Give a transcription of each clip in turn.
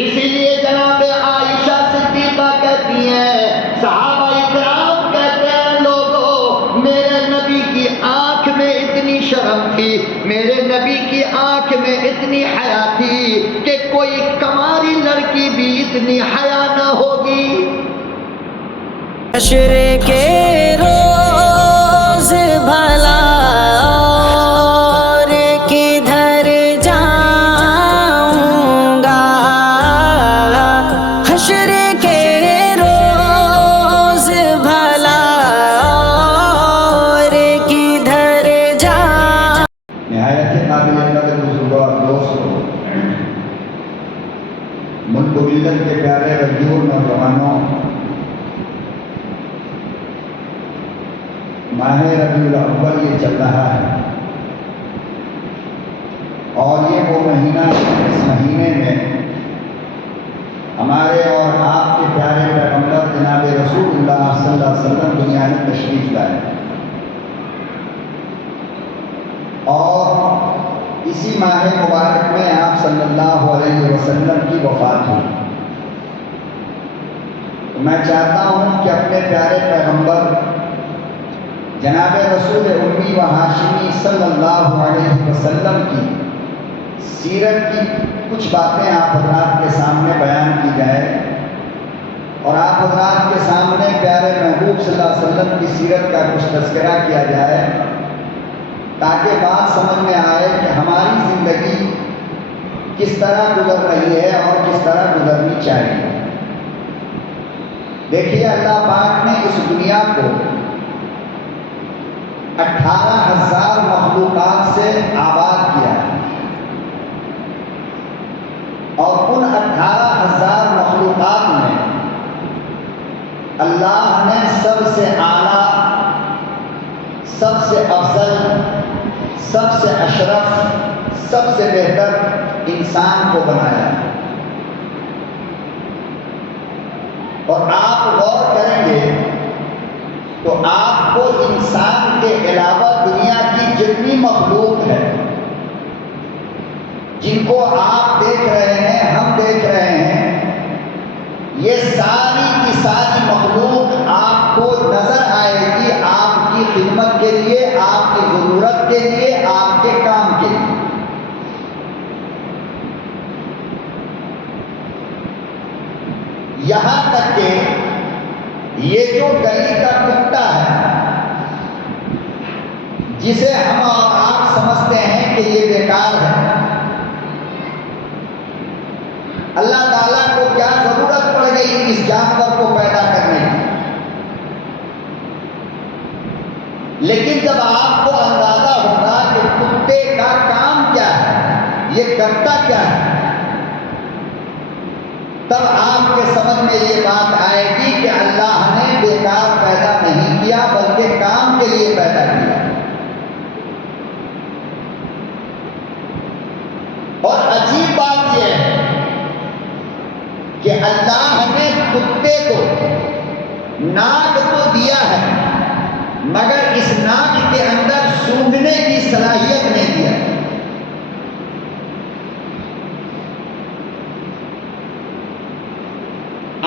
اسی لیے جناب عائشہ صدیقہ کہتی ہیں، صحابہ اکرام کہتے ہیں، لوگوں میرے نبی کی آنکھ میں اتنی شرم تھی، میرے نبی کی آنکھ میں اتنی حیا تھی کہ کوئی کماری لڑکی بھی اتنی حیا نہ ہوگی۔ حشر کے روز بھلا اور کدھر جاؤں گا، حشر کے روز بھلا اور کدھر جاؤں۔ نہایت قابل قدر بزرگوں اور دوستوں، ملک و ملت کے پیارے رجوع نوجوانوں، ماہ ربیع الاول یہ چل رہا ہے اور یہ وہ مہینہ اس مہینے میں ہمارے اور آپ کے پیارے پیغمبر جناب رسول اللہ صلی اللہ علیہ وسلم دنیا میں تشریف لائے، اور اسی ماہ مبارک میں آپ صلی اللہ علیہ وسلم کی وفات ہوئی۔ تو میں چاہتا ہوں کہ اپنے پیارے پیغمبر جناب رسول امی و ہاشمی صلی اللہ علیہ وسلم کی سیرت کی کچھ باتیں آپ حضرات کے سامنے بیان کی جائے، اور آپ حضرات کے سامنے پیارے محبوب صلی اللہ علیہ وسلم کی سیرت کا کچھ تذکرہ کیا جائے، تاکہ بات سمجھ میں آئے کہ ہماری زندگی کس طرح گزر رہی ہے اور کس طرح گزرنی چاہیے۔ دیکھیے، اللہ پاک نے اس دنیا کو 18,000 مخلوقات سے آباد کیا ہے، اور ان 18,000 مخلوقات میں اللہ نے سب سے اعلیٰ، سب سے افضل، سب سے اشرف، سب سے بہتر انسان کو بنایا ہے۔ اور آپ غور کریں گے تو آپ کو انسان کے علاوہ دنیا کی جتنی مخلوق ہے، جن کو آپ دیکھ رہے ہیں، ہم دیکھ رہے ہیں، یہ ساری کی ساری مخلوق آپ کو نظر آئے گی آپ کی خدمت کے لیے، آپ کی ضرورت کے لیے، آپ کے کام کے لیے۔ یہاں تک کہ یہ جو گلی کا کتا ہے، جسے ہم اور آپ سمجھتے ہیں کہ یہ بیکار ہے، اللہ تعالیٰ کو کیا ضرورت پڑ گئی اس جانور کو پیدا کرنے کی؟ لیکن جب آپ کو اندازہ ہوگا کہ کتے کا کام کیا ہے، یہ کرتا کیا ہے، تب آپ کے سمجھ میں یہ بات آئے گی کہ اللہ نے بیکار پیدا نہیں کیا بلکہ کام کے لیے پیدا کیا۔ اور عجیب بات یہ ہے کہ اللہ نے کتے کو ناک تو دیا ہے، مگر اس ناک کے اندر سونگھنے کی صلاحیت نہیں دیا۔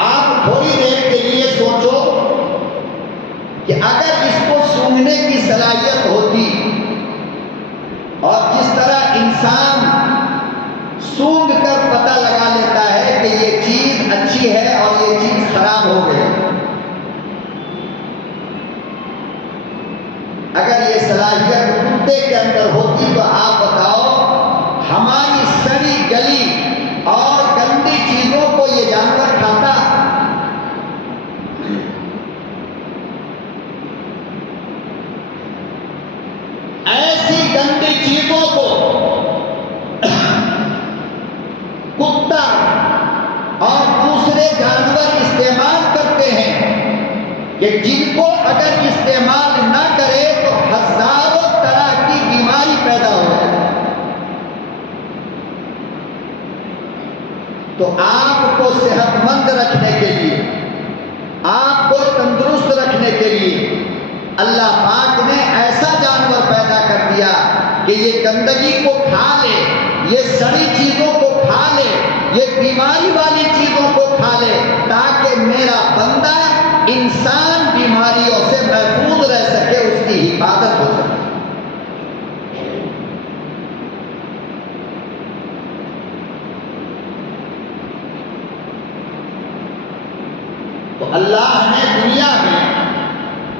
آپ تھوڑی دیر کے لیے سوچو کہ اگر اس کو سونگھنے کی صلاحیت ہوتی، اور جس طرح انسان سونگھ کر پتہ لگا لیتا ہے کہ یہ چیز اچھی ہے اور یہ چیز خراب ہو گئی، اگر یہ صلاحیت کتے کے اندر ہوتی تو آپ بتاؤ ہماری سڑی گلی اور گندی چیزوں کو یہ جانور کھاتا؟ ایسی گندی چیزوں کو کتا اور دوسرے جانور استعمال کرتے ہیں کہ جن کو اگر استعمال نہ کرے تو ہزاروں طرح کی بیماری پیدا ہو جائے۔ تو آپ کو صحت مند رکھنے کے لیے، آپ کو تندرست رکھنے کے لیے اللہ پاک نے ایسا جانور پیدا کر دیا کہ یہ گندگی کو کھا لے، یہ سڑی چیزوں کو کھا لے، یہ بیماری والی چیزوں کو کھا لے تاکہ میرا بندہ انسان بیماریوں سے محفوظ رہ سکے، اس کی حفاظت ہو سکے۔ تو اللہ نے دنیا میں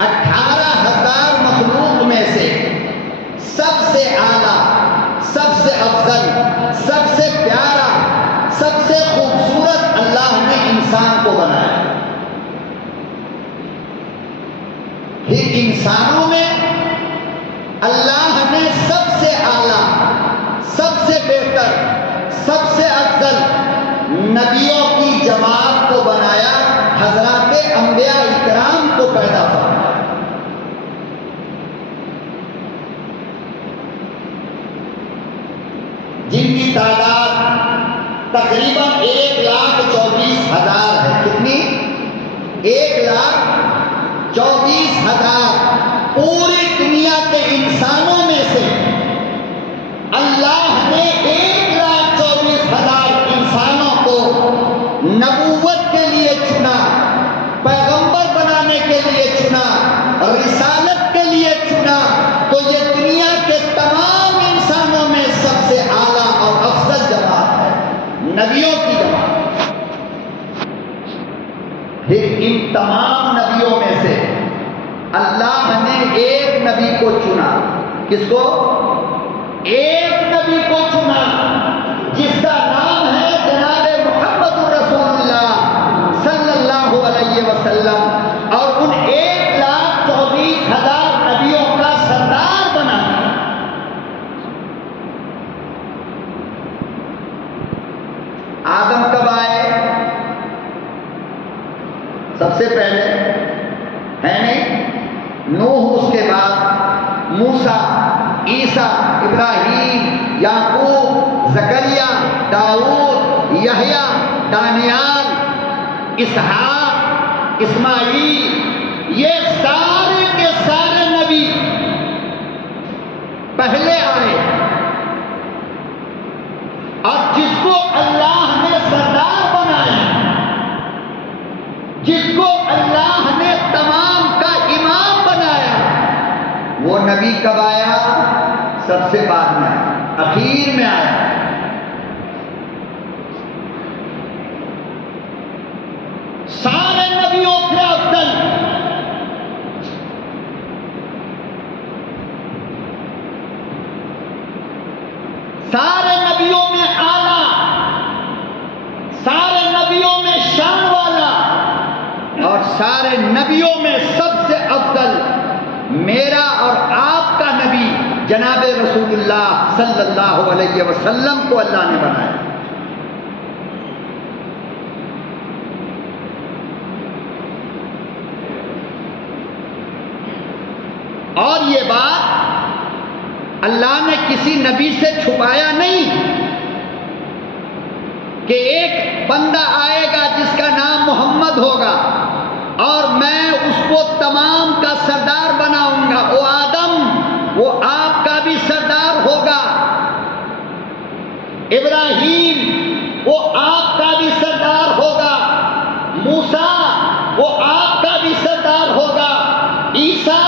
18,000 مخلوق میں سے سب سے اعلیٰ، سب سے افضل، سب سے پیارا، سب سے خوبصورت اللہ نے انسان کو بنایا۔ پھر انسانوں میں اللہ نے سب سے اعلیٰ، سب سے بہتر، سب سے افضل نبیوں کی جماعت کو بنایا، حضرات انبیاء اکرام کو پیدا فرمایا۔ جن کی تعداد تقریباً 1,24,000 ہے۔ کتنی؟ 1,24,000۔ پوری دنیا کے انسانوں میں سے اللہ نے 1,24,000 انسانوں کو نبوت کے لیے چنا، پیغمبر بنانے کے لیے چنا، رسالت کے لیے چنا۔ تو یہ دنیا کے تمام انسانوں میں سب سے اعلیٰ اور افضل جماعت ہے، نبیوں کی جماعت۔ پھر ان تمام نبیوں میں سے اللہ نے ایک نبی کو چنا۔ کس کو؟ ایک نبی کو چنا جس کا نام ہے جناب محمد رسول اللہ صلی اللہ علیہ وسلم، اور ان 1,24,000 نبیوں کا سردار بنا۔ آدم کب آئے؟ سب سے پہلے ہے نہیں؟ نوح اس کے بعد، موسیٰ، عیسیٰ، ابراہیم، یعقوب، زکریا، داؤد، یحییٰ، دانیال، اسحاق، اسماعیل، یہ سارے کے سارے نبی پہلے آئے، اور جس کو اللہ نے سردار بنایا، جس کو اللہ نے تمام کا امام بنایا، وہ نبی کب آیا؟ سب سے بعد میں آیا، اخیر میں آیا۔ سارے نبیوں کے افضل، سارے نبیوں میں اعلیٰ، سارے نبیوں میں شان والا، اور سارے نبیوں میں سب سے افضل میرا اور آپ کا نبی جناب رسول اللہ صلی اللہ علیہ وسلم کو اللہ نے بنایا۔ اور یہ بات اللہ نے کسی نبی سے چھپایا نہیں کہ ایک بندہ آئے گا جس کا نام محمد ہوگا اور میں اس کو تمام کا سردار بناؤں گا۔ وہ آدم، وہ آپ کا بھی سردار ہوگا۔ ابراہیم، وہ آپ کا بھی سردار ہوگا۔ موسیٰ، وہ آپ کا بھی سردار ہوگا۔ عیسیٰ،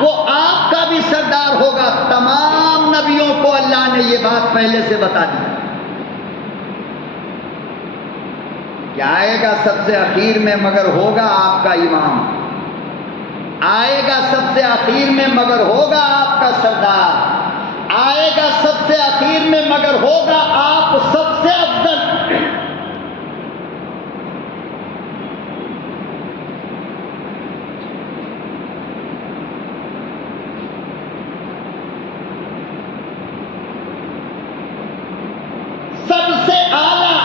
وہ آپ کا بھی سردار ہوگا۔ تمام نبیوں کو اللہ نے یہ بات پہلے سے بتا دی کہ آئے گا سب سے اخیر میں مگر ہوگا آپ کا امام، آئے گا سب سے اخیر میں مگر ہوگا آپ کا سردار، آئے گا سب سے اخیر میں مگر ہوگا آپ سب سے افضل۔ سب سے اعلیٰ،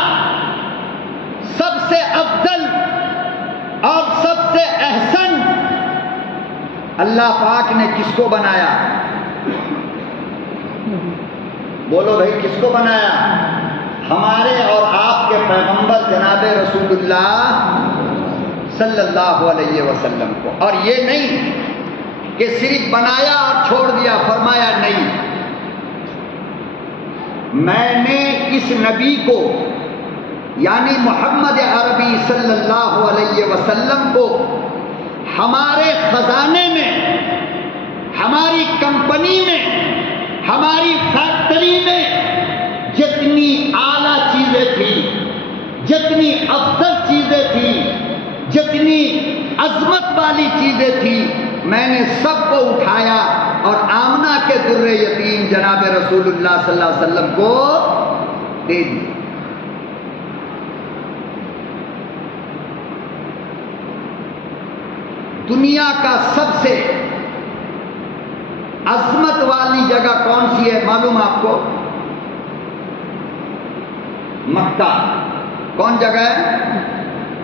سب سے افضل اور سب سے احسن اللہ پاک نے کس کو بنایا؟ بولو بھائی، کس کو بنایا؟ ہمارے اور آپ کے پیغمبر جناب رسول اللہ صلی اللہ علیہ وسلم کو۔ اور یہ نہیں کہ صرف بنایا اور چھوڑ دیا، فرمایا نہیں، میں نے اس نبی کو یعنی محمد عربی صلی اللہ علیہ وسلم کو ہمارے خزانے میں، ہماری کمپنی میں، ہماری فیکٹری میں جتنی اعلیٰ چیزیں تھیں، جتنی افضل چیزیں تھیں، جتنی عظمت والی چیزیں تھیں، میں نے سب کو اٹھایا اور آمنہ کے در یتیم جناب رسول اللہ صلی اللہ علیہ وسلم کو دے دی۔ دنیا کا سب سے عظمت والی جگہ کون سی ہے معلوم آپ کو؟ مکہ۔ کون جگہ ہے؟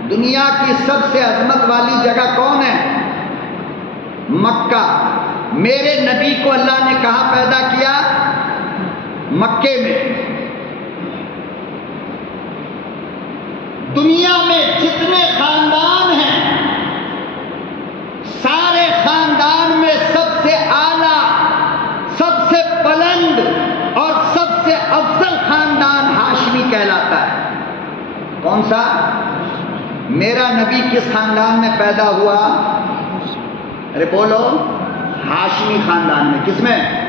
دنیا کی سب سے عظمت والی جگہ کون ہے؟ مکہ۔ میرے نبی کو اللہ نے کہاں پیدا کیا؟ مکے میں۔ دنیا میں جتنے خاندان ہیں، سارے خاندان میں سب سے اعلیٰ، سب سے بلند اور سب سے افضل خاندان ہاشمی کہلاتا ہے۔ کون سا؟ میرا نبی کس خاندان میں پیدا ہوا؟ ارے بولو، ہاشمی خاندان میں۔ کس میں؟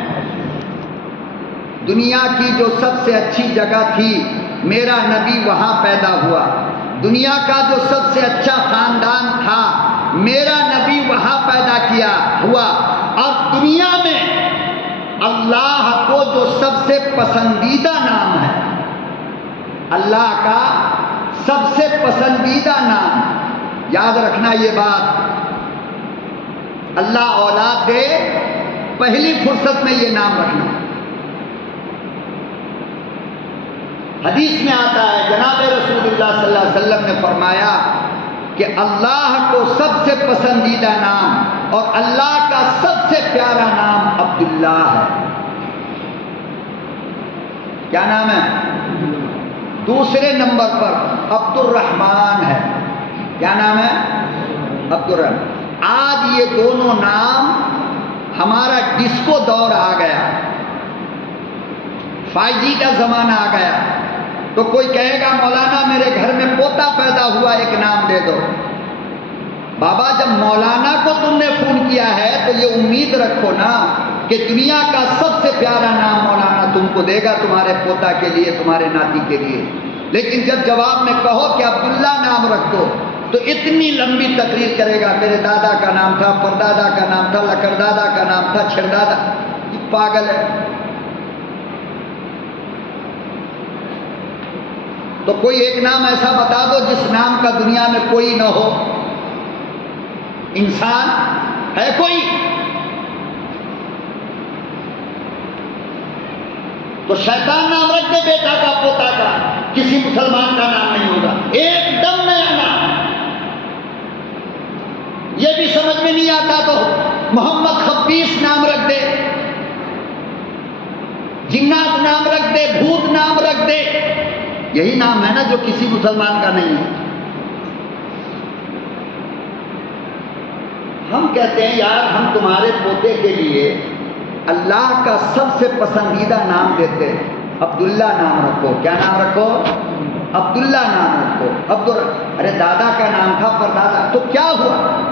دنیا کی جو سب سے اچھی جگہ تھی میرا نبی وہاں پیدا ہوا۔ دنیا کا جو سب سے اچھا خاندان تھا میرا نبی وہاں پیدا کیا ہوا۔ اور دنیا میں اللہ کو جو سب سے پسندیدہ نام ہے، اللہ کا سب سے پسندیدہ نام، یاد رکھنا یہ بات، اللہ اولاد دے پہلی فرصت میں یہ نام رکھنا۔ حدیث میں آتا ہے جناب رسول اللہ صلی اللہ علیہ وسلم نے فرمایا کہ اللہ کو سب سے پسندیدہ نام اور اللہ کا سب سے پیارا نام عبداللہ ہے۔ کیا نام ہے؟ دوسرے نمبر پر عبد الرحمن ہے۔ کیا نام ہے؟ عبد الرحمن۔ آج یہ دونوں نام، ہمارا ڈسکو دور آ گیا، 5G کا زمانہ آ گیا، تو کوئی کہے گا مولانا میرے گھر میں پوتا پیدا ہوا، ایک نام دے دو۔ بابا جب مولانا کو تم نے فون کیا ہے تو یہ امید رکھو نا کہ دنیا کا سب سے پیارا نام مولانا تم کو دے گا تمہارے پوتا کے لیے، تمہارے ناتی کے لیے۔ لیکن جب جواب میں کہو کہ عبداللہ نام رکھ دو تو اتنی لمبی تقریر کرے گا، میرے دادا کا نام تھا، پردادا کا نام تھا، لکڑدادا کا نام تھا، چھردادا۔ یہ پاگل ہے۔ تو کوئی ایک نام ایسا بتا دو جس نام کا دنیا میں کوئی نہ ہو۔ انسان ہے کوئی؟ تو شیطان نام رکھ دے بیٹا کا، پوتا کا، کسی مسلمان کا نام نہیں ہوگا، ایک دم نیا نام۔ یہ بھی سمجھ میں نہیں آتا تو محمد خبیث نام رکھ دے، جنات نام رکھ دے، بھوت نام رکھ دے، یہی نام ہے نا جو کسی مسلمان کا نہیں ہے۔ ہم کہتے ہیں یار ہم تمہارے پوتے کے لیے اللہ کا سب سے پسندیدہ نام دیتے ہیں، عبداللہ نام رکھو۔ کیا نام رکھو؟ عبداللہ نام رکھو۔ ارے دادا کا نام تھا پردادا، تو کیا ہوا؟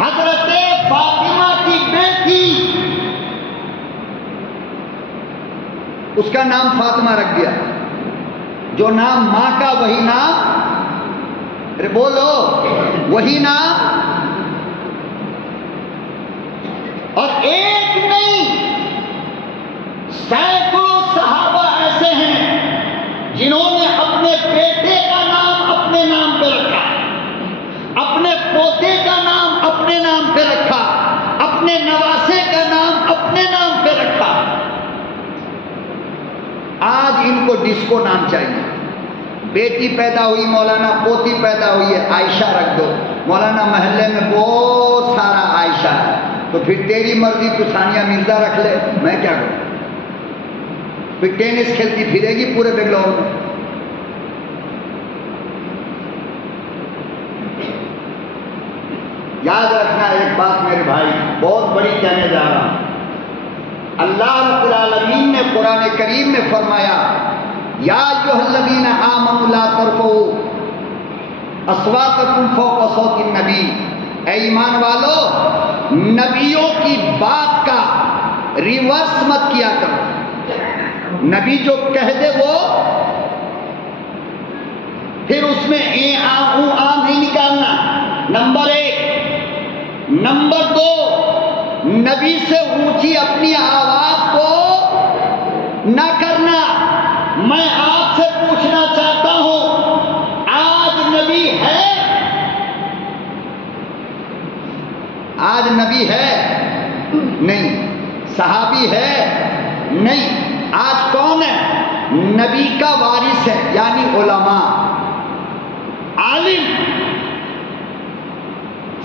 حضرت فاطمہ کی بیٹی، اس کا نام فاطمہ رکھ دیا، جو نام ماں کا وہی نام، ارے بولو، وہی نام۔ اور ایک نہیں، سینکڑوں صحابہ ایسے ہیں جنہوں نے اپنے بیٹے کا نام اپنے نام پہ رکھا، اپنے پوتے کا نام اپنے نام پہ رکھا، اپنے نواسے کا نام اپنے نام پہ رکھا۔ آج ان کو ڈسکو نام چاہیے۔ بیٹی پیدا ہوئی مولانا، پوتی پیدا ہوئی ہے، عائشہ رکھ دو۔ مولانا محلے میں بہت سارا عائشہ ہے، تو پھر تیری مرضی، تو ثانیہ مرزا رکھ لے، میں کیا کروں؟ پھر ٹینس کھیلتی پھرے گی پورے بنگلور میں۔ یاد رکھنا ایک بات میرے بھائی، بہت بڑی کہنے جا رہا ہوں۔ اللہ رب العالمین نے قرآن کریم میں فرمایا یا ایھا الذین آمنوا لا ترفعوا اصواتکم فوق صوت النبی، اے ایمان والو نبیوں کی بات کا ریورس مت کیا کرو، نبی جو کہہ دے وہ پھر اس میں اے آ او آ نہیں نکالنا، نمبر 1۔ نمبر 2، نبی سے اونچی اپنی آواز کو نہ کرنا۔ میں آپ سے پوچھنا چاہتا ہوں، آج نبی ہے؟ آج نبی ہے؟ نہیں۔ صحابی ہے؟ نہیں۔ آج کون ہے؟ نبی کا وارث ہے، یعنی علماء، عالم۔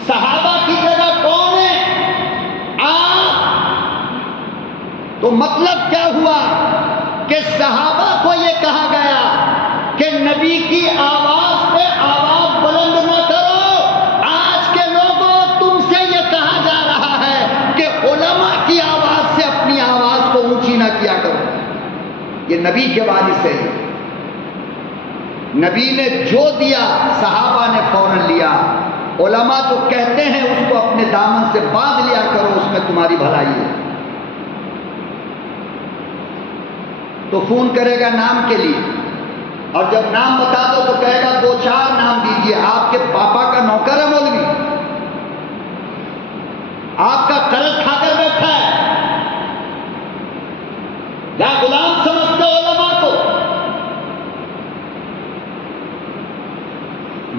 صحابہ کی جگہ کون ہے؟ آپ۔ تو مطلب کیا ہوا کہ صحابہ کو یہ کہا گیا کہ نبی کی آواز پہ آواز بلند نہ کرو۔ آج کے لوگوں تم سے یہ کہا جا رہا ہے کہ علماء کی آواز سے اپنی آواز کو اونچی نہ کیا کرو۔ یہ نبی کے وارث ہے۔ نبی نے جو دیا صحابہ نے فوراً لیا۔ علماء تو کہتے ہیں اس کو اپنے دامن سے باندھ لیا کرو، اس میں تمہاری بھلائی ہے۔ تو فون کرے گا نام کے لیے، اور جب نام بتا دو تو کہے گا 2-4 نام دیجئے۔ آپ کے پاپا کا نوکر ہے مولوی، آپ کا قرض کھا کر بیٹھا ہے، یا غلام سمجھتے ہو علماء کو؟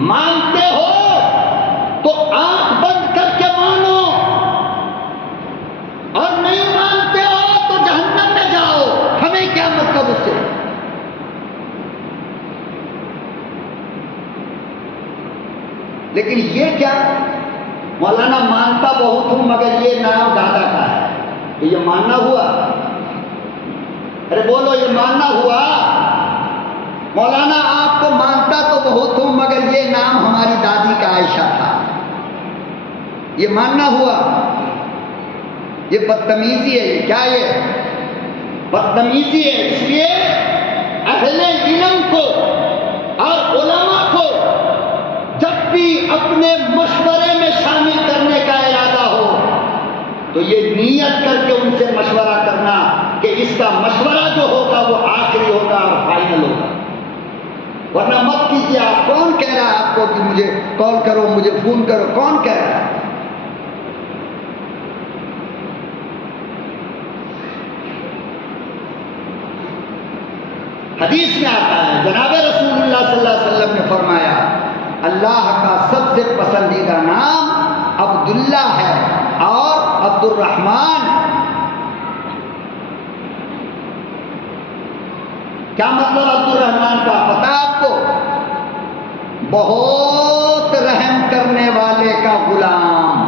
مانتے ہو تو آنکھ بند کر کے مانو، اور نہیں مانتے ہو تو جہنم میں جاؤ۔ ہمیں کیا مطلب اس سے؟ لیکن یہ کیا، مولانا مانتا بہت ہوں مگر یہ نام دادا کا ہے، یہ ماننا ہوا؟ ارے بولو، یہ ماننا ہوا؟ مولانا آپ کو مانتا تو بہت ہوں مگر یہ نام ہماری دادی کا عائشہ تھا، یہ ماننا ہوا؟ یہ بدتمیزی ہے۔ یہ کیا؟ یہ بدتمیزی ہے۔ اس لیے اہل علم کو اور علماء کو جب بھی اپنے مشورے میں شامل کرنے کا ارادہ ہو تو یہ نیت کر کے ان سے مشورہ کرنا کہ اس کا مشورہ جو ہوگا وہ آخری ہوگا اور فائنل ہوگا، ورنہ مت کیجیے۔ آپ کون کہہ رہا ہے آپ کو کہ مجھے کال کرو، مجھے فون کرو؟ کون کہہ رہا ہے؟ حدیث میں آتا ہے، جناب رسول اللہ صلی اللہ علیہ وسلم نے فرمایا، اللہ کا سب سے پسندیدہ نام عبداللہ ہے اور عبد الرحمن۔ کیا مطلب عبد الرحمن کا؟ پتہ آپ کو؟ بہت رحم کرنے والے کا غلام،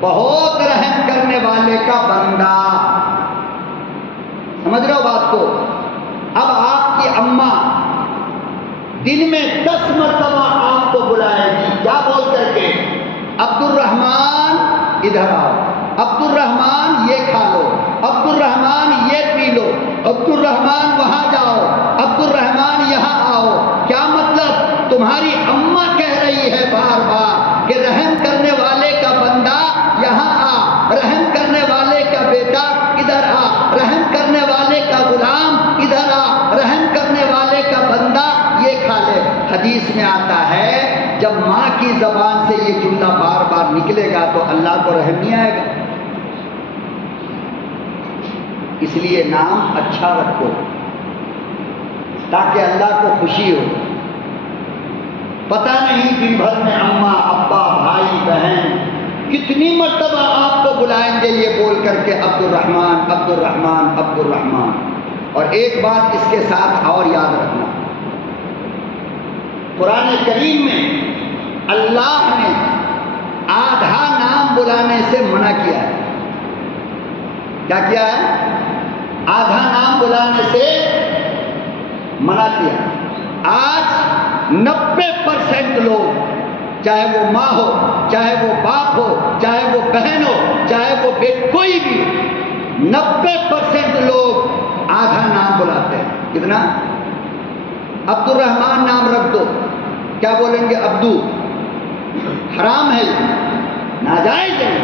بہت رحم کرنے والے کا بندہ۔ سمجھ رہے ہو بات کو؟ اب آپ کی اماں دن میں 10 مرتبہ آپ کو بلائے گی، کیا بول کر کے؟ عبد الرحمن ادھر آؤ، عبد الرحمن یہ کھا لو، عبد الرحمن یہ پی لو، عبد الرحمن وہاں جاؤ، عبد الرحمن یہاں آؤ۔ کیا مطلب؟ تمہاری اماں کہہ رہی ہے بار بار کہ رحم کرنے والے کا بندہ یہاں آ، رحم کرنے والے کا بیٹا ادھر آ، رحم کرنے والے کا غلام ادھر آ، رحم کرنے والے کا بندہ یہ کھا لے۔ حدیث میں آتا ہے جب ماں کی زبان سے یہ جملہ بار بار نکلے گا تو اللہ کو رحم نہیں آئے گا۔ اس لیے نام اچھا رکھو تاکہ اللہ کو خوشی ہو۔ پتہ نہیں دن بھر میں اماں ابا بھائی بہن کتنی مرتبہ آپ کو بلائیں گے یہ بول کر کے عبد الرحمن عبد الرحمن عبد الرحمن۔ اور ایک بات اس کے ساتھ اور یاد رکھنا، قرآن کریم میں اللہ نے آدھا نام بلانے سے منع کیا ہے۔ کیا کیا ہے؟ آدھا نام بلانے سے منع کیا۔ آج 90% لوگ، چاہے وہ ماں ہو، چاہے وہ باپ ہو، چاہے وہ بہن ہو، چاہے وہ کوئی بھی، 90% لوگ آدھا نام بلاتے ہیں. کتنا؟ عبد الرحمان نام رکھ دو، کیا بولیں گے؟ عبدو. حرام ہے، ناجائز ہے.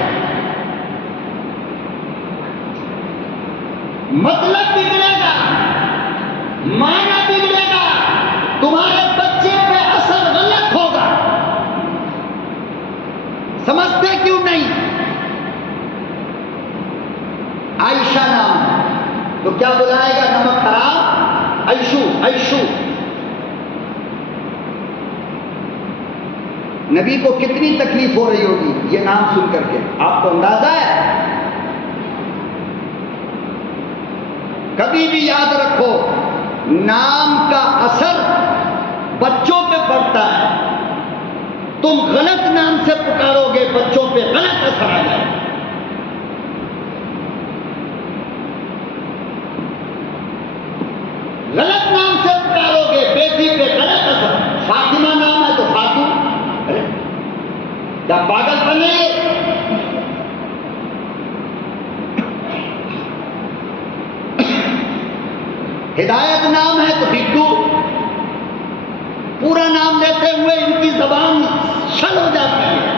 مطلب بگڑے گا، معنی بگڑے گا، تمہارے بچے پہ اثر غلط ہوگا. سمجھتے کیوں نہیں؟ عائشہ نام ہے تو کیا بلائے گا؟ نمک حرام، عیشو عیشو. نبی کو کتنی تکلیف ہو رہی ہوگی یہ نام سن کر کے، آپ کو اندازہ ہے؟ کبھی بھی یاد رکھو، نام کا اثر بچوں پہ پڑتا ہے. تم غلط نام سے پکارو گے، بچوں پہ غلط اثر آ جائے. غلط نام سے پکارو گے، بیٹی پہ غلط اثر. فاطمہ نام ہے تو فاتو، ارے کیا پاگل بنے؟ ہدایت نام ہے تو ہڈو. پورا نام لیتے ہوئے ان کی زبان شل ہو جاتی ہے.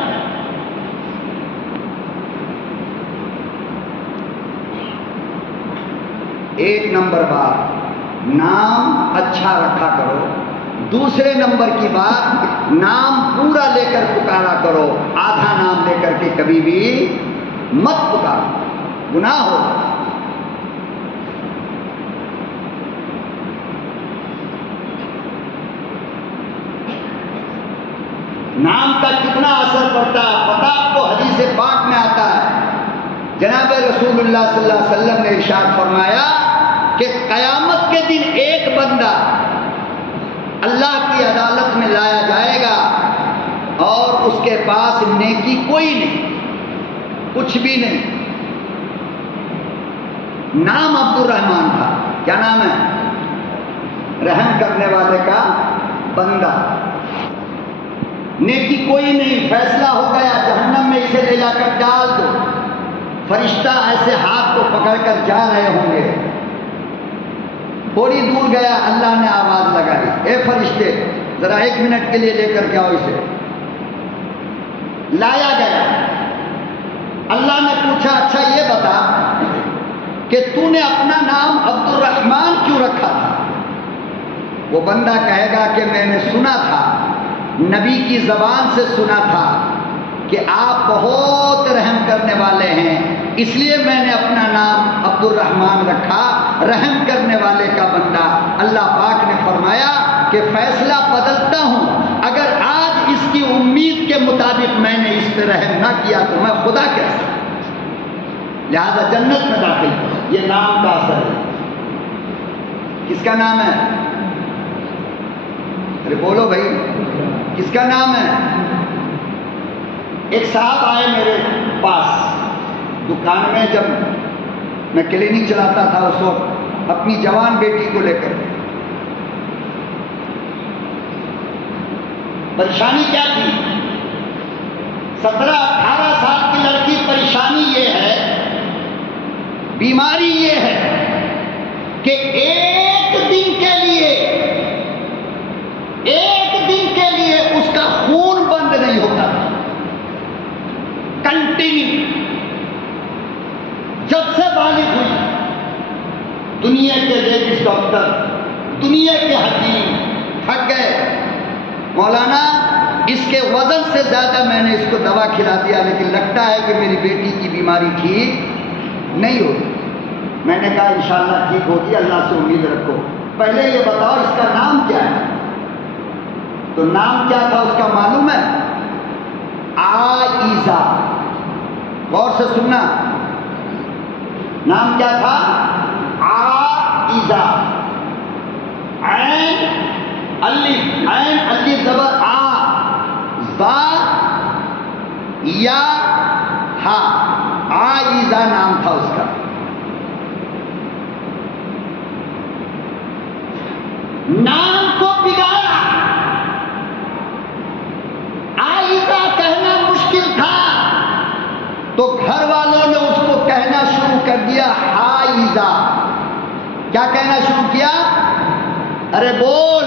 ایک نمبر بات، نام اچھا رکھا کرو. دوسرے نمبر کی بات، نام پورا لے کر پکارا کرو، آدھا نام لے کر کے کبھی بھی مت پکارو، گناہ ہو. نام کا کتنا اثر پڑتا ہے پتہ آپ کو؟ حدیث پاک میں آتا ہے، جناب رسول اللہ صلی اللہ علیہ وسلم نے ارشاد فرمایا کہ قیامت کے دن ایک بندہ اللہ کی عدالت میں لایا جائے گا اور اس کے پاس نیکی کوئی نہیں، کچھ بھی نہیں. نام عبد الرحمان تھا. کیا نام ہے؟ رحم کرنے والے کا بندہ. نیکی کوئی نہیں. فیصلہ ہو گیا جہنم میں اسے لے جا کر ڈال دو. فرشتہ ایسے ہاتھ کو پکڑ کر جا رہے ہوں گے. تھوڑی دور گیا، اللہ نے آواز لگائی، اے فرشتے ذرا 1 منٹ کے لیے لے کر کے آؤ اسے. لایا گیا. اللہ نے پوچھا اچھا یہ بتا کہ تو نے اپنا نام عبد الرحمان کیوں رکھا تھا؟ وہ بندہ کہے گا کہ میں نے سنا تھا، نبی کی زبان سے سنا تھا کہ آپ بہت رحم کرنے والے ہیں، اس لیے میں نے اپنا نام عبد الرحمان رکھا، رحم کرنے والے کا بندہ. اللہ پاک نے فرمایا کہ فیصلہ بدلتا ہوں، اگر آج اس کی امید کے مطابق میں نے اس پہ رحم نہ کیا تو میں خدا کیسا؟ لہذا جنت میں داخل کرو. یہ نام کا اثر ہے. کس کا نام ہے؟ ارے بولو بھائی، کس کا نام ہے؟ ایک صاحب آئے میرے پاس دکان میں، جب میں کلینک چلاتا تھا اس وقت، اپنی جوان بیٹی کو لے کر. پریشانی کیا تھی؟ 17-18 سال کی لڑکی. پریشانی یہ ہے، بیماری یہ ہے کہ ایک دن کے لیے اس کا خون بند نہیں ہوتا تھا. کنٹینیو. جب سے بالغ ہوئی، دنیا کے لیڈیز ڈاکٹر، دنیا کے حکیم تھک گئے. مولانا اس کے وزن سے زیادہ میں نے اس کو دوا کھلا دیا لیکن لگتا ہے کہ میری بیٹی کی بیماری ٹھیک نہیں ہوگی. میں نے کہا انشاءاللہ ٹھیک ہوگی، اللہ سے امید رکھو. پہلے یہ بتاؤ اس کا نام کیا ہے؟ تو نام کیا تھا اس کا معلوم ہے؟ عائزہ. غور سے سننا، نام کیا تھا؟ عائزہ. عین الف زبر آ، زا یا ہا. عائزہ نام تھا اس کا. نام کو بگاڑا. عائزہ کہنا مشکل تھا تو گھر والوں نے اس کو کہنا شروع کر دیا حائزہ. کیا کہنا شروع کیا؟ ارے بول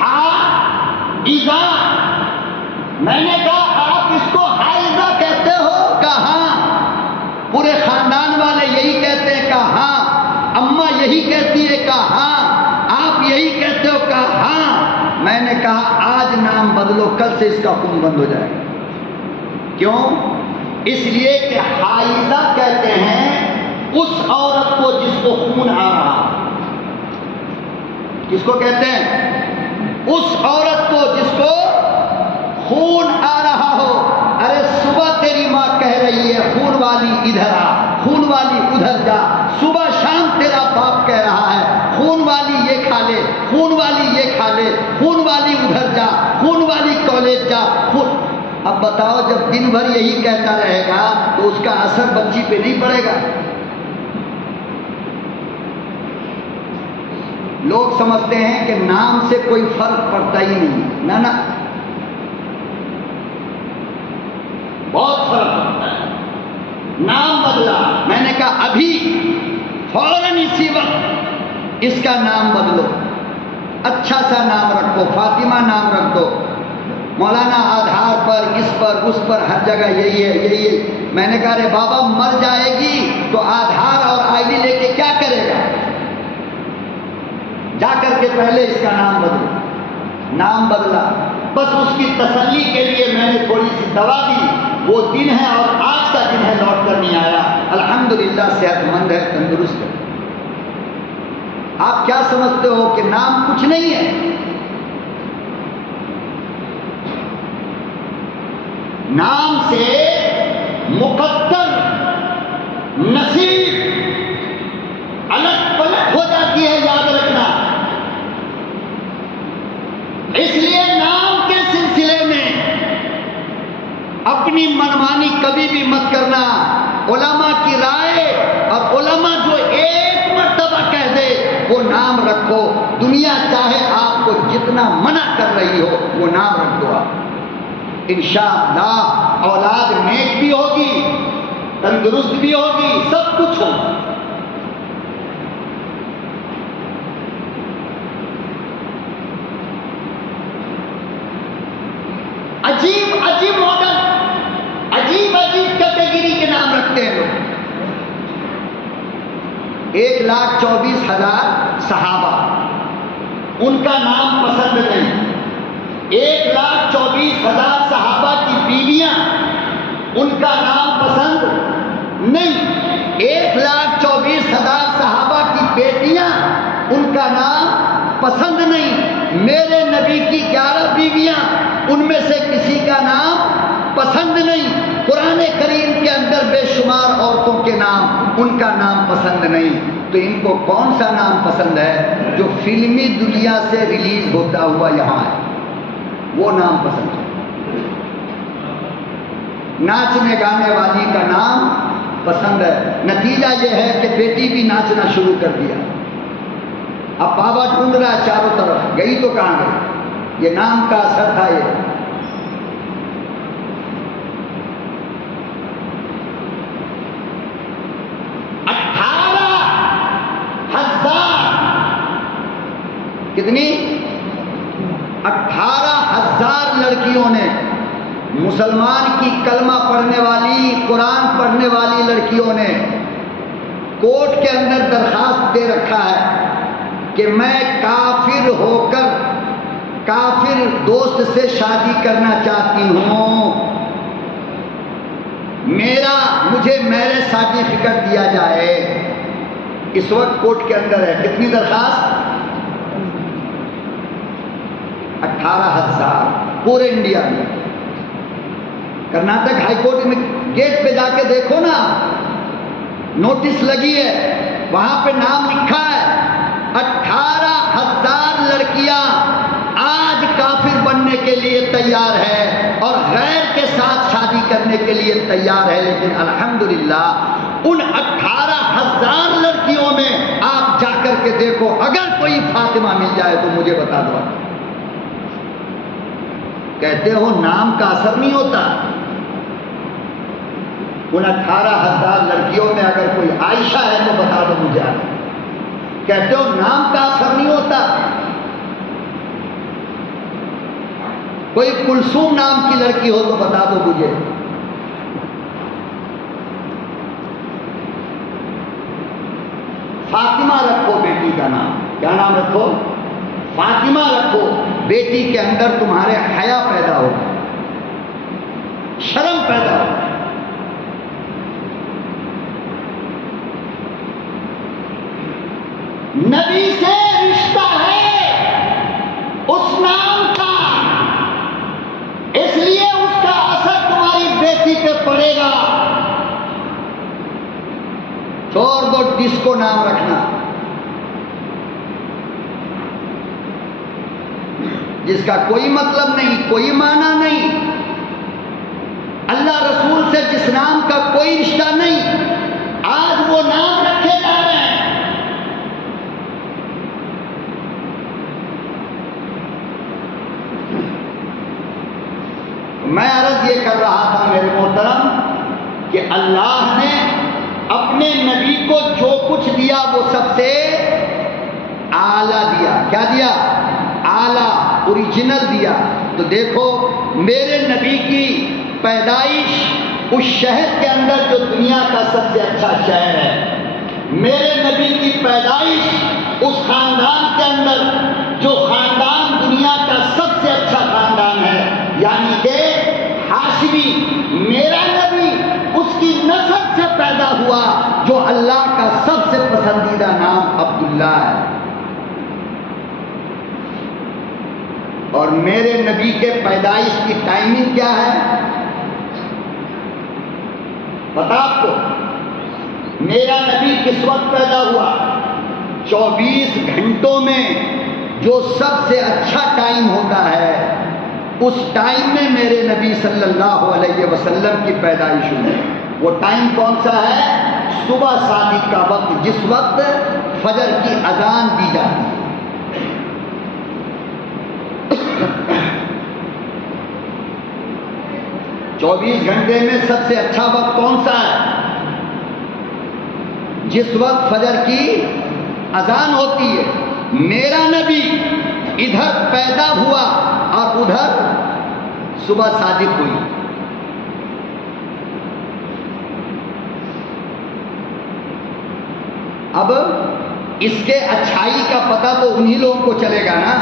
حائزہ۔ میں نے کہا آپ اس کو حائزہ کہتے ہو؟ کہا ہاں۔ پورے خاندان والے یہی کہتے ہیں؟ کہا ہاں۔ اماں یہی کہتی ہے؟ کہا ہاں۔ آپ یہی کہتے ہو؟ کہا ہاں۔ میں نے کہا آج نام بدلو، کل سے اس کا خون بند ہو جائے گا۔ کیوں؟ اس لیے کہ حائزہ کہتے ہیں اس عورت کو جس کو خون آ رہا۔ کس کو کہتے ہیں؟ اس عورت کو جس کو خون آ رہا ہو۔ ارے صبح تیری ماں کہہ رہی ہے خون والی ادھر آ، خون والی ادھر جا۔ صبح شام تیرا باپ کہہ رہا ہے خون والی یہ کھا لے، خون والی یہ کھا لے، خون والی ادھر جا، خون والی کالج جا، خون۔ اب بتاؤ جب دن بھر یہی کہتا رہے گا تو اس کا اثر بچی پہ نہیں پڑے گا؟ لوگ سمجھتے ہیں کہ نام سے کوئی فرق پڑتا ہی نہیں۔ نہ نہ، بہت فرق پڑتا ہے۔ نام بدلا، میں نے کہا ابھی فوراً اسی وقت اس کا نام بدلو، اچھا سا نام رکھو، فاطمہ نام رکھ دو۔ مولانا آدھار پر اس پر اس پر ہر جگہ یہی ہے یہی ہے۔ میں نے کہا رے بابا مر جائے گی تو آدھار اور آئی ڈی لے کے کیا کرے گا؟ جا کر کے پہلے اس کا نام بدلو۔ نام بدلا، بس اس کی تسلی کے لیے میں نے تھوڑی سی دوا دی۔ وہ دن ہے اور آج کا دن ہے لوٹ کر نہیں آیا۔ الحمدللہ صحت مند ہے، تندرست ہے۔ آپ کیا سمجھتے ہو کہ نام کچھ نہیں ہے؟ نام سے مقدر نصیب الگ پلٹ ہو جاتی ہے، یاد رکھنا۔ اس لیے نام کے سلسلے میں اپنی منمانی کبھی بھی مت کرنا۔ علماء کی رائے اور علماء جو ایک مرتبہ کہہ دے وہ نام رکھو، دنیا چاہے آپ کو جتنا منع کر رہی ہو وہ نام رکھ دو۔ آپ انشاءاللہ اولاد نیک بھی ہوگی، تندرست بھی ہوگی، سب کچھ ہوگا۔ عجیب عجیب ماڈل، عجیب عجیب کیٹیگری کے نام رکھتے ہیں لوگ۔ 1,24,000 صحابہ، ان کا نام پسند نہیں۔ 1,24,000 صحابہ کی بیویاں، ان کا نام پسند نہیں۔ 1,24,000 صحابہ کی بیٹیاں، ان کا نام پسند نہیں۔ میرے نبی کی 11 بیویاں، ان میں سے کسی کا نام پسند نہیں۔ قرآن کریم کے اندر بے شمار عورتوں کے نام، ان کا نام پسند نہیں۔ تو ان کو کون سا نام پسند ہے؟ جو فلمی دنیا سے ریلیز ہوتا ہوا یہاں ہے، وہ نام پسند ہے۔ ناچنے گانے والی کا نام پسند ہے۔ نتیجہ یہ ہے کہ بیٹی بھی ناچنا شروع کر دیا۔ اب بابا ڈھونڈ رہا ہے چاروں طرف، گئی تو کہاں گئی؟ یہ نام کا اثر تھا۔ یہ 18,000 کتنی؟ 18,000 لڑکیوں نے، مسلمان کی کلمہ پڑھنے والی، قرآن پڑھنے والی لڑکیوں نے کورٹ کے اندر درخواست دے رکھا ہے کہ میں کافر ہو کر کافر دوست سے شادی کرنا چاہتی ہوں، مجھے میرے سرٹیفکیٹ دیا جائے۔ اس وقت کورٹ کے اندر ہے۔ کتنی درخواست؟ 18,000 پورے انڈیا میں۔ کرناٹک ہائی کورٹ میں گیٹ پہ جا کے دیکھو نا، نوٹس لگی ہے، وہاں پہ نام لکھا ہے 18,000 لڑکیاں آج کافر بننے کے لیے تیار ہے اور غیر کے ساتھ شادی کرنے کے لیے تیار ہے۔ لیکن الحمدللہ ان 18,000 لڑکیوں میں آپ جا کر کے دیکھو، اگر کوئی فاطمہ مل جائے تو مجھے بتا دو۔ کہتے ہو نام کا اثر نہیں ہوتا۔ ان 18,000 لڑکیوں میں اگر کوئی عائشہ ہے تو بتا دو مجھے۔ کہتے ہو نام کا اثر نہیں ہوتا؟ کوئی کلثوم نام کی لڑکی ہو تو بتا دو مجھے. فاطمہ رکھو بیٹی کا نام. کیا نام رکھو؟ فاطمہ رکھو. بیٹی کے اندر تمہارے حیا پیدا ہو، شرم پیدا ہو. نبی سے رشتہ ہے اس نام کا، اس لیے اس کا اثر تمہاری بیٹی پہ پڑے گا. چھوڑ دو ڈسکو نام رکھنا، جس کا کوئی مطلب نہیں، کوئی معنی نہیں. اللہ رسول سے جس نام کا کوئی رشتہ نہیں، آج وہ نام رکھے جا رہے ہیں. میں عرض یہ کر رہا تھا میرے محترم کہ اللہ نے اپنے نبی کو جو کچھ دیا وہ سب سے اعلیٰ دیا. کیا دیا؟ اعلیٰ، اوریجنل دیا. تو دیکھو میرے نبی کی پیدائش اس شہر کے اندر جو دنیا کا سب سے اچھا شہر ہے. میرے نبی کی پیدائش اس خاندان کے اندر جو خاندان دنیا کا سب سے اچھا خاندان ہے، یعنی کہ ہاشمی. میرا نبی اس کی نسل سے پیدا ہوا جو اللہ کا سب سے پسندیدہ نام عبداللہ ہے. اور میرے نبی کے پیدائش کی ٹائمنگ کیا ہے پتا آپ کو؟ میرا نبی کس وقت پیدا ہوا؟ 24 گھنٹوں میں جو سب سے اچھا ٹائم ہوتا ہے اس ٹائم میں میرے نبی صلی اللہ علیہ وسلم کی پیدائش ہوئی. وہ ٹائم کون سا ہے؟ صبح صادق کا وقت، جس وقت فجر کی اذان دی جاتی ہے. 24 گھنٹے میں سب سے اچھا وقت کون سا ہے؟ جس وقت فجر کی اذان ہوتی ہے. میرا نبی ادھر پیدا ہوا اور ادھر صبح صادق ہوئی. اب اس کے اچھائی کا پتہ تو انہی لوگوں کو چلے گا نا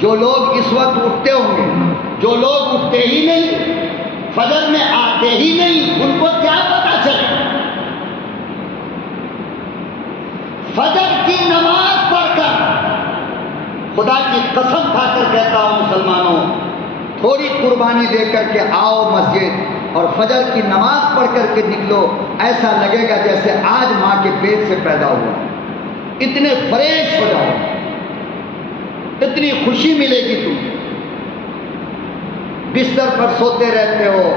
جو لوگ اس وقت اٹھتے ہوں گے. جو لوگ اٹھتے ہی نہیں، فجر میں آتے ہی نہیں، ان کو کیا پتہ چلے؟ فجر کی نماز پڑھ کر، خدا کی قسم کھا کر کہتا ہوں مسلمانوں، تھوڑی قربانی دے کر کے آؤ مسجد اور فجر کی نماز پڑھ کر کے نکلو. ایسا لگے گا جیسے آج ماں کے پیٹ سے پیدا ہوا. اتنے فریش ہو جاؤ، اتنی خوشی ملے گی. تم بستر پر سوتے رہتے ہو،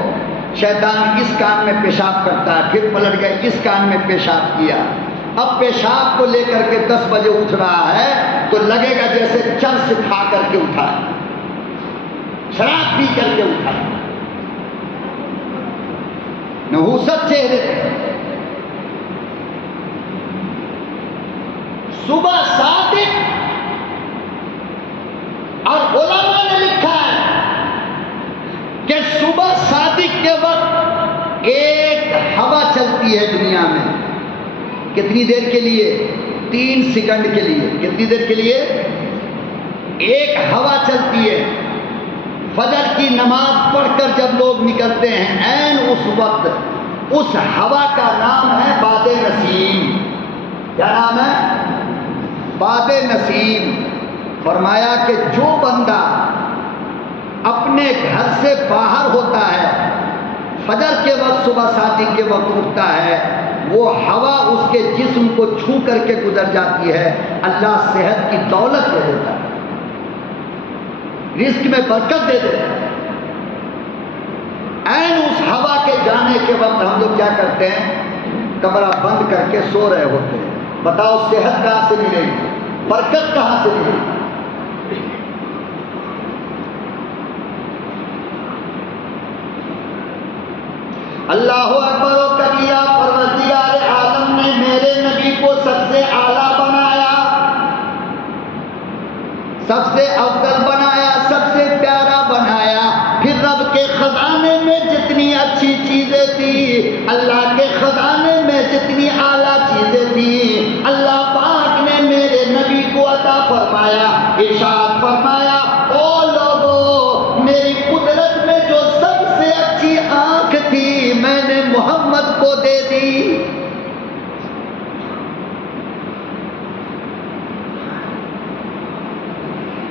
شیطان اس کان میں پیشاب کرتا ہے، پھر پلٹ گئے اس کان میں پیشاب کیا. اب پیشاب کو لے کر کے 10 بجے اٹھ رہا ہے تو لگے گا جیسے چرس کھا کر کے اٹھا ہے، شراب پی کر کے اٹھا ہے. نحوست چہرے پہ. صبح صادق، اور علماء نے لکھا ہے کہ صبح صادق کے وقت ایک ہوا چلتی ہے دنیا میں. کتنی دیر کے لیے؟ 3 سیکنڈ کے لیے. کتنی دیر کے لیے؟ ایک ہوا چلتی ہے. فجر کی نماز پڑھ کر جب لوگ نکلتے ہیں عین اس وقت اس ہوا کا نام ہے باد نسیم. کیا نام ہے؟ باد نسیم. فرمایا کہ جو بندہ اپنے گھر سے باہر ہوتا ہے، فجر کے وقت صبح صادق کے وقت اٹھتا ہے، وہ ہوا اس کے جسم کو چھو کر کے گزر جاتی ہے. اللہ صحت کی دولت دے دیتا ہے، رزق میں برکت دے دیتا ہے. عین اس ہوا کے جانے کے وقت ہم لوگ کیا کرتے ہیں؟ کمرہ بند کر کے سو رہے ہوتے ہیں. بتاؤ صحت کہاں سے ملے گی؟ برکت کہاں سے ملے گی؟ اللہ اکبر و کبیرہ. پروردگار عالم نے میرے نبی کو سب سے اعلیٰ بنایا، سب سے افضل بنایا، سب سے پیارا بنایا۔ پھر رب کے خزانے میں جتنی اچھی چیزیں تھیں، اللہ کے خزانے میں جتنی اعلیٰ چیزیں تھیں، اللہ پاک نے میرے نبی کو عطا فرمایا۔ ارشاد فرمایا، او لوگوں، میری قدرت میں جو سب سے اچھی آنکھ تھی میں نے محمد کو دے دی۔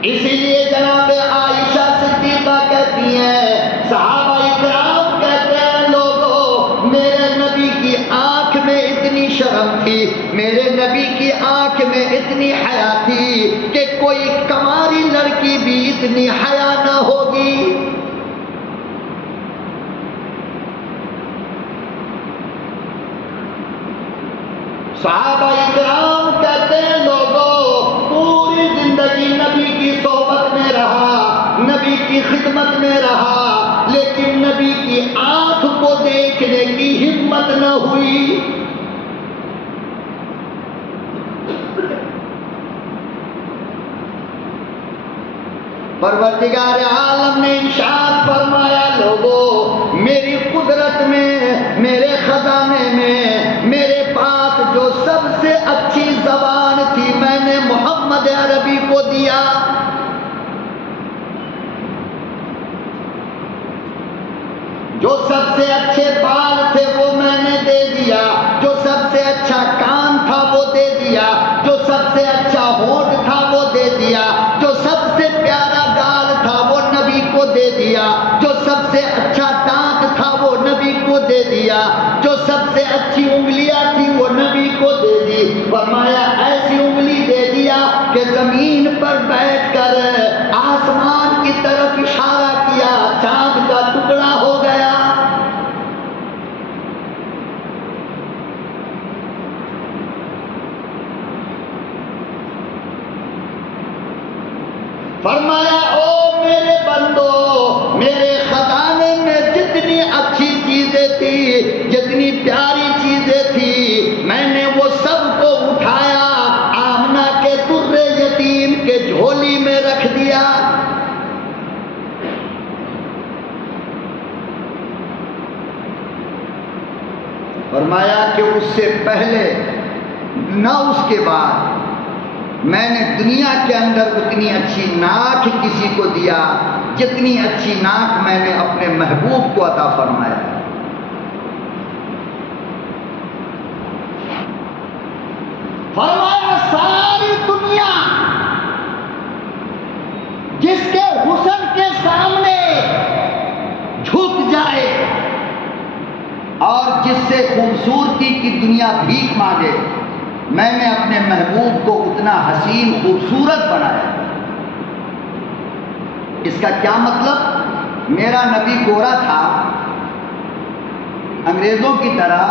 اسی لیے جناب عائشہ صدیقہ کہتی ہیں، صحابہ اکرام کہتے ہیں، لوگوں، میرے نبی کی آنکھ میں اتنی شرم تھی، میرے نبی کی آنکھ میں اتنی حیا تھی کہ کوئی کماری لڑکی بھی اتنی حیا نہ ہوگی۔ صحابہ اکرام کہتے ہیں، لوگوں، پوری زندگی نبی کی صحبت میں رہا، نبی کی خدمت میں رہا، لیکن نبی کی آنکھ کو دیکھنے کی ہمت نہ ہوئی۔ پروردگار عالم نے ارشاد فرمایا، لوگوں، میری قدرت میں، میرے خزانے میں، میرے پاس جو سب سے اچھی زبان تھی میں نے محمد عربی کو دیا۔ جو سب سے اچھے بال تھے وہ میں نے دے دیا، جو سب سے اچھا کان تھا وہ دے دیا، جو سب سے اچھا ہونٹ تھا وہ دے دیا، جو سب سے پیارا گال تھا وہ نبی کو دے دیا، جو سب سے اچھا دانت تھا وہ نبی کو دے دیا، جو سب سے اچھی انگلیاں تھی وہ نبی کو دے دی۔ فرمایا ایسی انگلی دے دیا کہ زمین پر بیٹھ کر آسمان کی طرف اشارہ کیا، چاند کا ٹکڑا ہو گیا۔ فرمایا، او میرے بندو، میرے خزانے میں جتنی اچھی چیزیں تھی، جتنی پیاری چیزیں تھی، میں نے وہ سب کو اٹھایا، آمنہ کے در یتیم کے جھولی میں رکھ دیا۔ فرمایا کہ اس سے پہلے نہ اس کے بعد میں نے دنیا کے اندر اتنی اچھی ناک کسی کو دیا جتنی اچھی ناک میں نے اپنے محبوب کو عطا فرمایا۔ فرمایا ساری دنیا جس کے حسن کے سامنے جھک جائے اور جس سے خوبصورتی کی دنیا بھیک مانگے، میں نے اپنے محبوب کو اتنا حسین خوبصورت بنایا۔ اس کا کیا مطلب؟ میرا نبی گورا تھا انگریزوں کی طرح،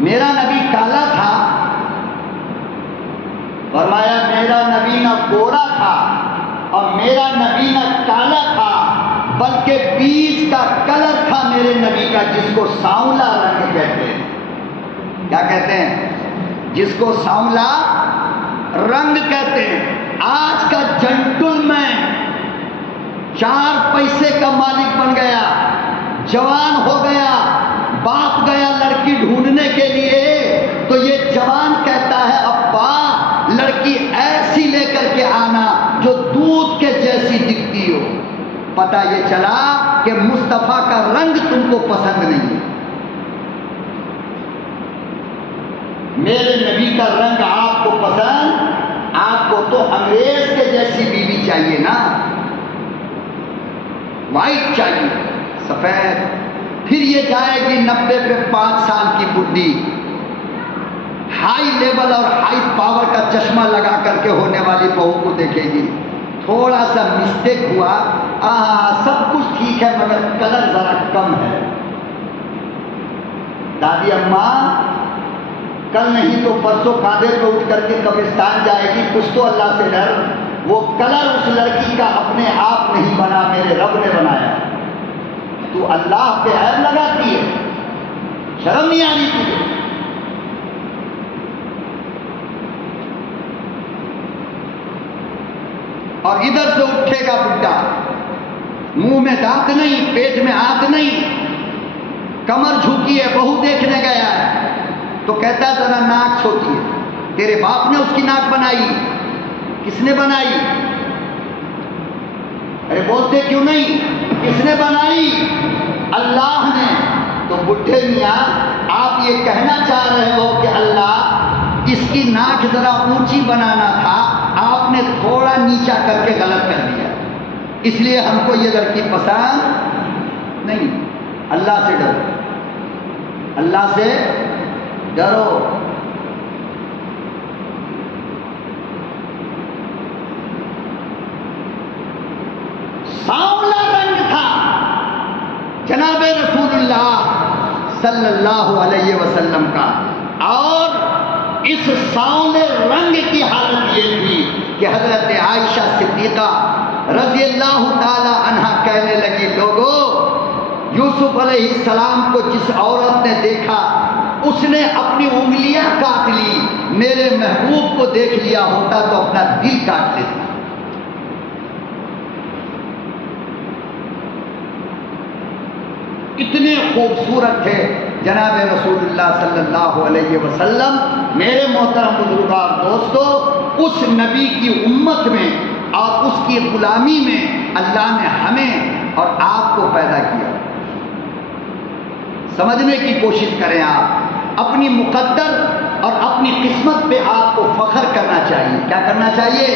میرا نبی کالا تھا۔ فرمایا میرا نبی نہ گورا تھا اور میرا نبی نہ کالا تھا، بلکہ بیچ کا کلر تھا میرے نبی کا، جس کو سانولا رنگ کہتے ہیں۔ کیا کہتے ہیں؟ جس کو سانولا رنگ کہتے ہیں۔ آج کا جنٹل مین 4 پیسے کا مالک بن گیا، جوان ہو گیا، باپ گیا لڑکی ڈھونڈنے کے لیے، تو یہ جوان کہتا ہے ابا لڑکی ایسی لے کر کے آنا جو دودھ کے جیسی دکھتی ہو۔ پتہ یہ چلا کہ مصطفیٰ کا رنگ تم کو پسند نہیں ہے، میرے نبی کا رنگ آپ کو پسند، آپ کو تو انگریز کے جیسی بیوی چاہیے نا، وائٹ چاہیے، سفید۔ پھر یہ جائے گی 90 پہ 5 سال کی بڈھی، ہائی لیول اور ہائی پاور کا چشمہ لگا کر کے ہونے والی بہو کو دیکھے گی، تھوڑا سا مسٹیک ہوا، سب کچھ ٹھیک ہے مگر کلر ذرا کم ہے۔ دادی اماں کل نہیں تو پرسوں کاندھے پہ اٹھ کر کے قبرستان جائے گی، کچھ تو اللہ سے ڈر، وہ کلر اس لڑکی کا اپنے آپ نہیں بنا، میرے رب نے بنایا۔ تو اللہ پہ عیب لگاتی ہے، شرم نہیں آ رہی تجھے؟ اور ادھر سے اٹھے گا بڈھا، منہ میں دانت نہیں، پیٹ میں ہاتھ نہیں، کمر جھکی ہے، بہو دیکھنے گیا ہے، تو کہتا ہے ذرا ناک چھوٹی ہے، تیرے باپ نے اس کی ناک بنائی؟ کس نے بنائی؟ ارے بولتے کیوں نہیں؟ کس نے بنائی؟ اللہ نے۔ تو بڈھے میاں آپ یہ کہنا چاہ رہے ہو کہ اللہ اس کی ناک ذرا اونچی بنانا تھا، آپ نے تھوڑا نیچا کر کے غلط کر دیا، اس لیے ہم کو یہ لڑکی پسند نہیں۔ اللہ سے ڈرو، اللہ سے ڈرو۔ سانولا رنگ تھا جناب رسول اللہ صلی اللہ علیہ وسلم کا، اور اس سانولے رنگ کی حالت یہ تھی کہ حضرت عائشہ صدیقہ رضی اللہ تعالی عنہا کہنے لگی، لوگوں یوسف علیہ السلام کو جس عورت نے دیکھا اس نے اپنی انگلیاں کاٹ لی، میرے محبوب کو دیکھ لیا ہوتا تو اپنا دل کاٹ لیتا۔ اتنے خوبصورت تھے جناب رسول اللہ صلی اللہ علیہ وسلم۔ میرے محترم بزرگار دوستو، اس نبی کی امت میں اور اس کی غلامی میں اللہ نے ہمیں اور آپ کو پیدا کیا۔ سمجھنے کی کوشش کریں، آپ اپنی مقدر اور اپنی قسمت پہ آپ کو فخر کرنا چاہیے۔ کیا کرنا چاہیے؟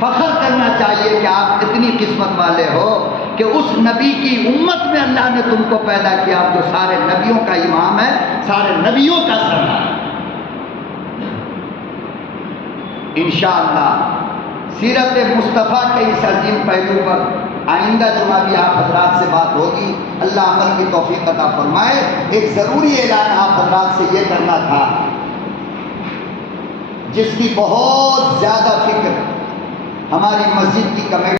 فخر کرنا چاہیے کہ آپ اتنی قسمت والے ہو کہ اس نبی کی امت میں اللہ نے تم کو پیدا کیا، جو سارے نبیوں کا امام ہے، سارے نبیوں کا سردار ہے۔ انشاءاللہ سیرت مصطفیٰ کے اس عظیم پہلو پر آئندہ جمعہ بھی آپ حضرات سے بات ہوگی، اللہ عمل کی توفیق عطا فرمائے۔ ایک ضروری اعلان آپ حضرات سے یہ کرنا تھا، جس کی بہت زیادہ فکر ہماری مسجد کی کمیٹی